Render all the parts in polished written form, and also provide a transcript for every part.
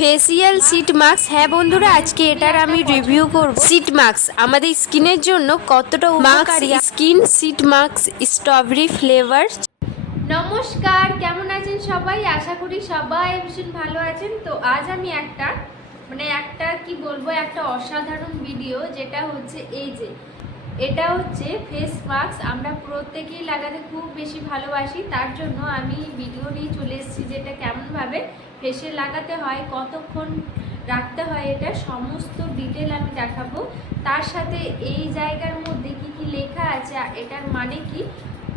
Facial seat mask. হ্যাঁ বন্ধুরা, আজকে এটার আমি রিভিউ করব। সিট মাস্ক আমাদের স্কিনের জন্য কতটা উপকারী। Skin seat mask strawberry flavour. নমস্কার, কেমন আছেন সবাই? আশা করি সবাই ভীষণ ভালো আছেন। তো আজ আমি একটা কি বলবো, একটা অসাধারণ ভিডিও, যেটা হচ্ছে এই যে এটা হচ্ছে ফেস মাস্ক। আমরা প্রত্যেকেই লাগাতে খুব বেশি ভালোবাসি, তার জন্য আমি ভিডিও নিয়ে চলে এসেছি যেটা কেমনভাবে ফেসে লাগাতে হয়, কতক্ষণ রাখতে হয়, এটা সমস্ত ডিটেল আমি দেখাবো। তার সাথে এই জায়গার মধ্যে কি কি লেখা আছে, এটার মানে কি,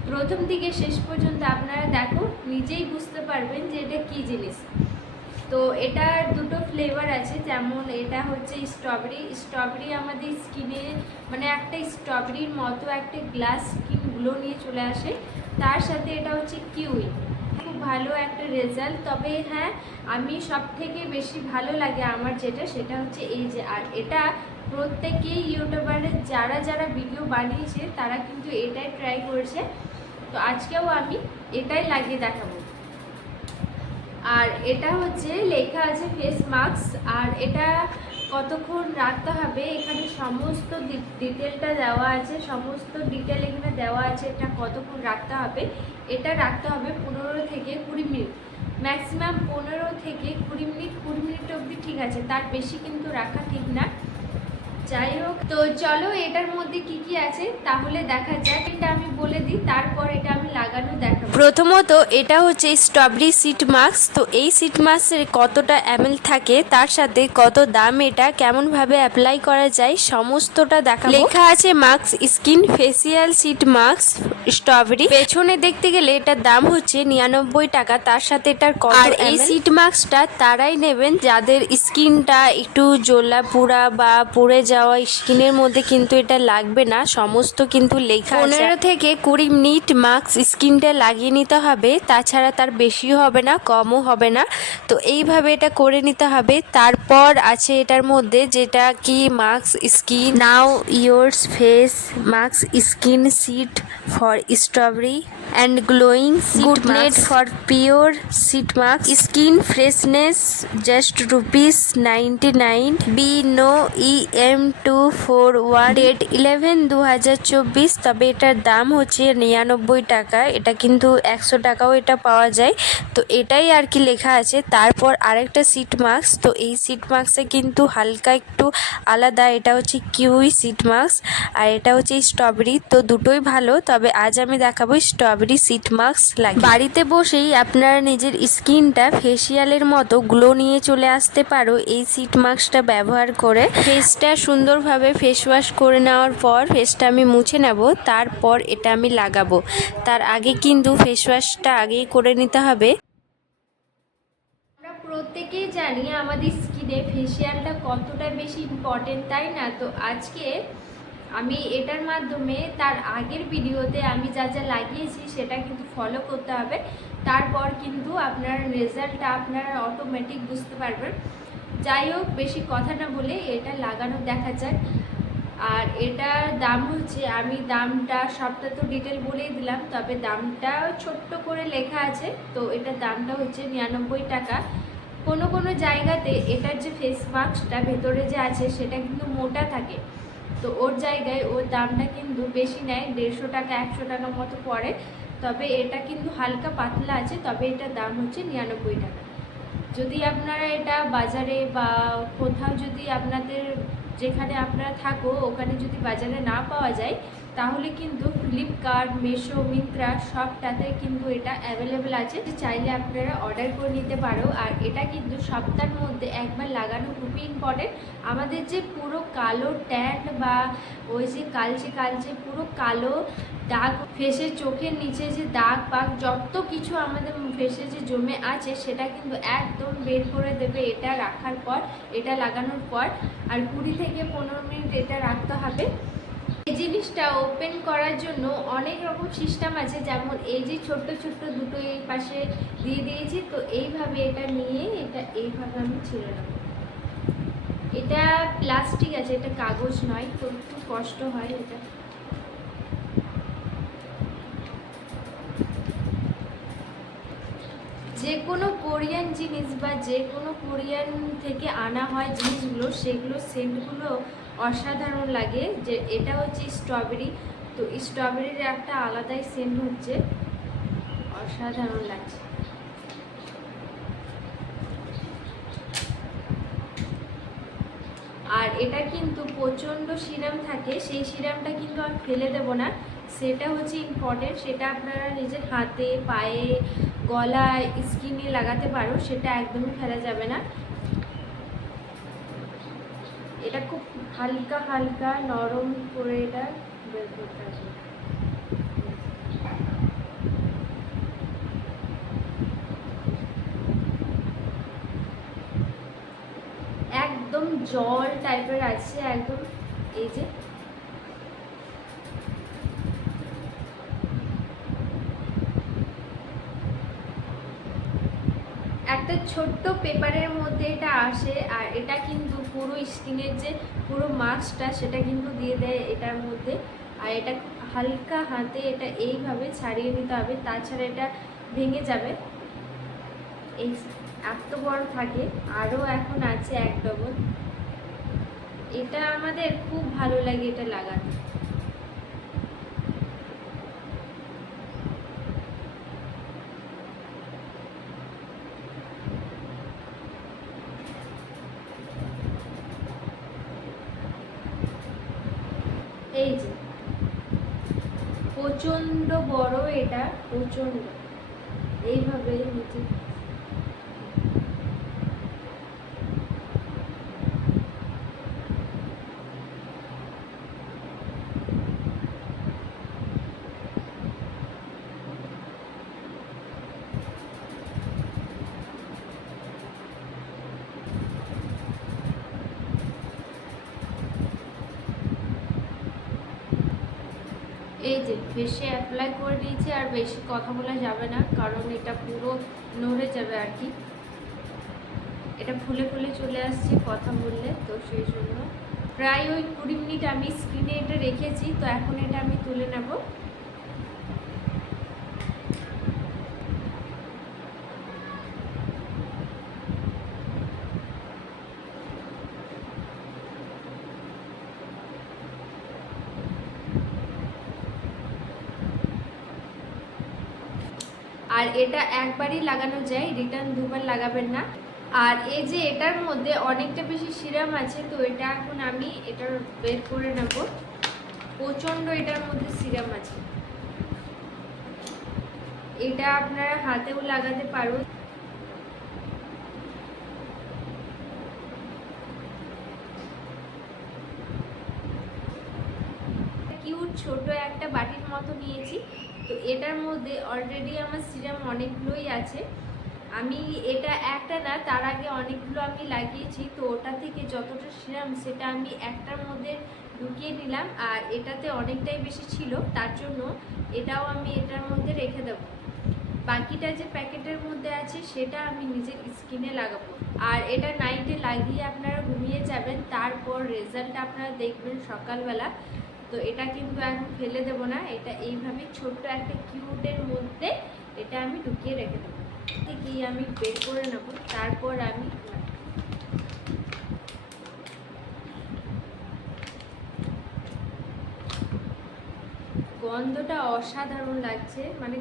প্রথম থেকে শেষ পর্যন্ত আপনারা দেখো, নিজেই বুঝতে পারবেন যে এটা কী জিনিস। তো এটার দুটো ফ্লেভার আছে, যেমন এটা হচ্ছে স্ট্রবেরি আমাদের স্কিনে একটা স্ট্রবেরির মতো একটা গ্লাস স্কিন গ্লো নিয়ে চলে আসে। তার সাথে এটা হচ্ছে কিউই, খুব ভালো একটা রেজাল্ট। তবে হ্যাঁ, আমি সব থেকে বেশি ভালো লাগে আমার সেটা হচ্ছে এই যে, আর এটা প্রত্যেকেই ইউটিউবারের যারা ভিডিও বানিয়েছে তারা কিন্তু এটাই ট্রাই করেছে। তো আজকেও আমি এটাই লাগিয়ে দেখাবো। আর এটা হচ্ছে লেখা আছে ফেস মাস্ক, আর এটা কতক্ষণ রাখতে হবে এখানে সমস্ত ডিটেলটা দেওয়া আছে, সমস্ত ডিটেল এখানে দেওয়া আছে। এটা কতক্ষণ রাখতে হবে, এটা রাখতে হবে 15 থেকে 20 মিনিট, ম্যাক্সিমাম 15 থেকে 20 মিনিট। 20 মিনিট অবধি ঠিক আছে, তার বেশি কিন্তু রাখা ঠিক না। যাই হোক, তো চলো এটার মধ্যে কি কি আছে তাহলে দেখা যাক। এটা আমি বলে দিই, তারপর এটা আমি লাগানো দেখাবো। প্রথমত এটা হচ্ছে স্ট্রবেরি সিট মাস্ক। তো এই সিট মাস্কের কতটা ml থাকে, তার সাথে কত দাম, এটা কেমন ভাবে অ্যাপ্লাই করা যায়, সমস্তটা দেখাবো। লেখা আছে mask skin facial seat mask strawberry. পেছনে দেখতে গেলে এটার দাম হচ্ছে 99 টাকা। তার সাথে এটার কত, আর এই সিট মাস্কটা তারাই নেবেন যাদের স্কিনটা একটু জ্বলা পুড়া বা পুড়ে যাওয়া স্কিনের মধ্যে কিন্তু এটা লাগবে না, সমস্ত কিন্তু লেখা আছে। 15 থেকে 20 মিনিট মাস্ক স্কিনটা লাগিয়ে নিতে হবে, তাছাড়া তার বেশিও হবে না কমও হবে না। তো এইভাবে এটা করে নিতে হবে। তারপর আছে এটার মধ্যে যেটা কি মাস্ক স্কিন নাও yours face mask skin sheet for strawberry and glowing good net for pure sheet mask skin freshness just ₹99 be no EM241 date 11/2024। তবে এটার দাম হচ্ছে 99 টাকা। এটা কিন্তু 100 টাকাও এটা পাওয়া যায়। তো এটাই আর কি লেখা আছে। তারপর আরেকটা সিট মাস্ক, তো এই সিট মাস্কে কিন্তু হালকা একটু আলাদা, এটা হচ্ছে কিউই সিট মাস্ক, আর এটা হচ্ছে স্ট্রবেরি। তো দুটোই ভালো, তবে আজ আমি দেখাবো স্ট্রবেরি সিট মাস্ক লাগে। বাড়িতে বসেই আপনারা নিজের স্কিনটা ফেসিয়ালের মতো গ্লো নিয়ে চলে আসতে পারো এই সিট মাস্কটা ব্যবহার করে। ফেসটা সুন্দরভাবে ফেস ওয়াশ করে নেওয়ার পর ফেসটা আমি মুছে নেব, তারপর এটা আমি লাগাবো। তার আগে কিন্তু ফেস ওয়াশটা আগেই করে নিতে হবে। আমরা প্রত্যেকেই জানি আমাদের স্কিনে ফেসিয়ালটা কতটা বেশি ইম্পর্টেন্ট, তাই না? তো আজকে আমি এটার মাধ্যমে, তার আগের ভিডিওতে আমি যা যা লাগিয়েছি সেটা কিন্তু ফলো করতে হবে, তারপর কিন্তু আপনার রেজাল্টটা আপনারা অটোমেটিক বুঝতে পারবেন। যাই হোক, বেশি কথা না বলে এটা লাগানো দেখা যাক। আর এটার দাম হচ্ছে, আমি দামটা সবটা তো ডিটেল বলেই দিলাম, তবে দামটা ছোট্ট করে লেখা আছে। তো এটার দামটা হচ্ছে 99 টাকা। কোনো কোনো জায়গাতে এটার যে ফেস মাস্কটা ভেতরে যে আছে সেটা কিন্তু মোটা থাকে, তো ওর জায়গায় ওর দামটা কিন্তু বেশি নেয়, 150 টাকা 100 টাকা মতো পড়ে। তবে এটা কিন্তু হালকা পাতলা আছে, তবে এটার দাম হচ্ছে 99 টাকা। যদি আপনারা এটা বাজারে বা কোথাও, যদি আপনাদের যেখানে আপনারা থাকো ওখানে যদি বাজারে না পাওয়া যায়, তাহলে কিন্তু ফ্লিপকার্ট, মিশো, মিন্ত্রা সবটাতে কিন্তু এটা অ্যাভেলেবেল আছে, চাইলে আপনারা অর্ডার করে নিতে পারো। আর এটা কিন্তু সপ্তাহের মধ্যে একবার লাগানো খুবই ইম্পর্টেন্ট। আমাদের যে পুরো কালো ট্যান বা ওই যে কালচে পুরো কালো দাগ, ফেসের চোখের নিচে যে দাগ পাক যত কিছু আমাদের ফেসে যে জমে আছে সেটা কিন্তু একদম বের করে দেবে এটা রাখার পর, এটা লাগানোর পর। আর 20 থেকে 15 মিনিট এটা রাখতে হবে। এই জিনিসটা ওপেন করার জন্য অনেক রকম সিস্টেম আছে, যেমন এই যে ছোট্ট দুটো এই পাশে দিয়ে দিয়েছি। তো এইভাবে এটা নিয়ে এটা এইভাবে আমি ছেড়ে নেব। এটা প্লাস্টিক আছে, এটা কাগজ নয়, তো একটু কষ্ট হয় এটা। যে যে কোনো কোরিয়ান জিনিস বা যে কোনো কোরিয়ান থেকে আনা হয় জিনিসগুলো, সেগুলো সেন্টগুলো অসাধারণ লাগে। যে এটা হচ্ছে স্ট্রবেরি, তো স্ট্রবেরির একটা আলাদাই সেন্ট হচ্ছে, অসাধারণ লাগছে। আর এটা কিন্তু প্রচণ্ড সিরাম থাকে, সেই সিরামটা কিন্তু আমি ফেলে দেবো না, সেটা হচ্ছে ইম্পর্টেন্ট। সেটা আপনারা নিজের হাতে, পায়ে, গলায়, স্কিনে লাগাতে পারো, সেটা একদমই ফেলা যাবে না। এটা খুব হালকা হালকা নরম করে এটা বের করতে হবে। একদম জল টাইপের আছে একদম, এই যে একটা ছোট্ট পেপারের মধ্যে এটা আসে। আর এটা কিন্তু পুরো স্কিনের যে পুরো মাস্কটা সেটা কিন্তু দিয়ে দেয় এটার মধ্যে। আর এটা খুব হালকা হাতে এটা এইভাবে ছাড়িয়ে নিতে হবে, তাছাড়া এটা ভেঙে যাবে। এই এত বড় থাকে, আরও এখন আছে এক ডবল। এটা আমাদের খুব ভালো লাগে এটা লাগাতে। এই যে প্রচণ্ড বড়, এটা প্রচণ্ড এইভাবে নিচে। এই যে ফেসে অ্যাপ্লাই করে দিয়েছি, আর বেশি কথা বলা যাবে না কারণ এটা পুরো নড়ে যাবে আর কি। এটা ফুলে ফুলে চলে আসছে কথা বললে, তো সেই জন্য প্রায় ওই 20 মিনিট আমি স্ক্রিনে এটা রেখেছি। তো এখন এটা আমি তুলে নেব। আর এটা একবারই লাগানো যায়, রিটার্ন দুবার লাগাবেন না। আর এই যে এটার মধ্যে অনেকটা বেশি সিরাম আছে, তো এটা এখন আমি এটা বের করে নেব। প্রচণ্ড এটার মধ্যে সিরাম আছে, এটা আপনারা হাতেও লাগাতে পারো। কিউট ছোট একটা বাটির মতো নিয়েছি, তো এটার মধ্যে অলরেডি আমার সিরাম অনেকগুলোই আছে। আমি এটা একটা না, তার আগে অনেকগুলো আমি লাগিয়েছি, তো ওটা থেকে যতটা সিরাম সেটা আমি একটার মধ্যে ঢুকিয়ে নিলাম। আর এটাতে অনেকটাই বেশি ছিল, তার জন্য এটাও আমি এটার মধ্যে রেখে দেবো। বাকিটা যে প্যাকেটের মধ্যে আছে সেটা আমি নিজের স্কিনে লাগাবো। আর এটা নাইটে লাগিয়ে আপনারা ঘুমিয়ে যাবেন, তারপর রেজাল্ট আপনারা দেখবেন সকালবেলা। তো এটা কিন্তু এখন ফেলে দেবো না, এটা এইভাবে ছোট্ট একটা কিউটের মধ্যে এটা আমি ঢুকিয়ে রেখে দেবো। থেকে আমি বের করে নেব, তারপর আমি গন্ধটা অসাধারণ লাগছে, মানে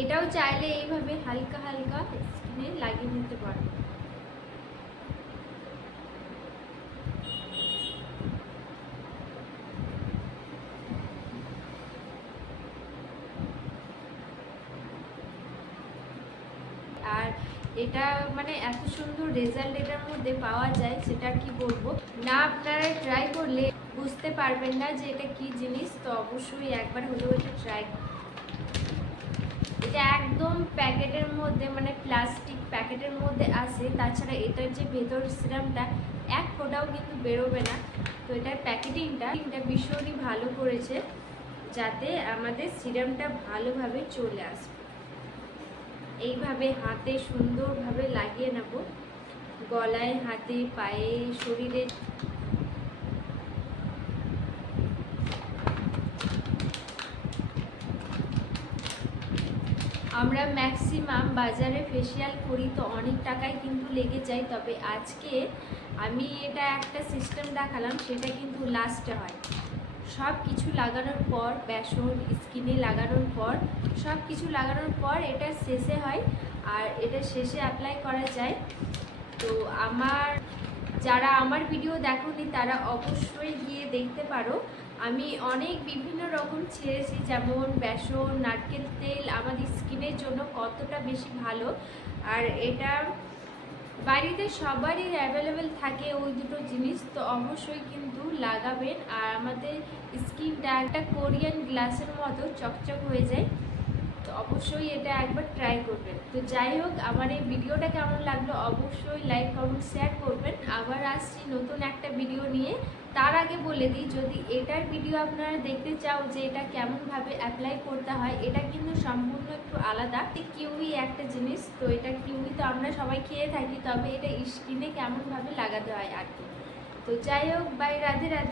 এটাও চাইলে এইভাবে হালকা হালকা স্কিনে লাগিয়ে নিতে পারো। আর এটা মানে এত সুন্দর রেজাল্ট এটার মধ্যে পাওয়া যায়, সেটা কি বলবো না, আপনারা ট্রাই করলে বুঝতে পারবেন না যে এটা কি জিনিস। তো অবশ্যই একবার হলেও এটা ট্রাই। এটা একদম প্যাকেটের মধ্যে, মানে প্লাস্টিক প্যাকেটের মধ্যে আসে, তাছাড়া এটার যে ভেতর সিরামটা এক ফোঁটাও কিন্তু বেরোবে না। তো এটার প্যাকেটিংটা ভীষণই ভালো করেছে, যাতে আমাদের সিরামটা ভালোভাবে চলে আসবে। এইভাবে হাতে সুন্দরভাবে লাগিয়ে নেব, গলায়, হাতে, পায়ে, শরীরে। আমরা ম্যাক্সিমাম বাজারে ফেসিয়াল করি তো অনেক টাকাই কিন্তু লেগে যায়, তবে আজকে আমি এটা একটা সিস্টেম দেখালাম, সেটা কিন্তু লাস্টে হয়। সব কিছু লাগানোর পর, বেসন স্কিনে লাগানোর পর, সব কিছু লাগানোর পর এটা শেষে হয়, আর এটা শেষে অ্যাপ্লাই করা যায়। তো যারা আমার ভিডিও দেখোনি তারা অবশ্যই গিয়ে দেখতে পারো। আমি অনেক বিভিন্ন রকম ছেড়েছি, যেমন বেসন, নারকেল তেল আমাদের স্কিনের জন্য কতটা বেশি ভালো। আর এটা বাড়িতে সবারই অ্যাভেলেবেল থাকে ওই দুটো জিনিস, তো অবশ্যই কিন্তু লাগাবেন। আর আমাদের স্কিনটা একটা কোরিয়ান গ্লাসের মতো চকচক হয়ে যায়, তো অবশ্যই এটা একবার ট্রাই করবেন। তো যাই হোক, আমার এই ভিডিওটা কেমন লাগলো অবশ্যই লাইক কমেন্ট শেয়ার করবেন। আবার আসছি নতুন একটা ভিডিও নিয়ে। তার আগে বলে দিই, যদি এটার ভিডিও আপনারা দেখতে চাও যে এটা কেমনভাবে অ্যাপ্লাই করতে হয়, এটা কিন্তু সম্পূর্ণ একটু আলাদা। কিউই একটা জিনিস, তো এটা কিউই তো আমরা সবাই খেয়ে থাকি, তবে এটা স্কিনে কেমনভাবে লাগাতে হয় আর কি। তো যাই হোক, বাই, রাধে রাধে।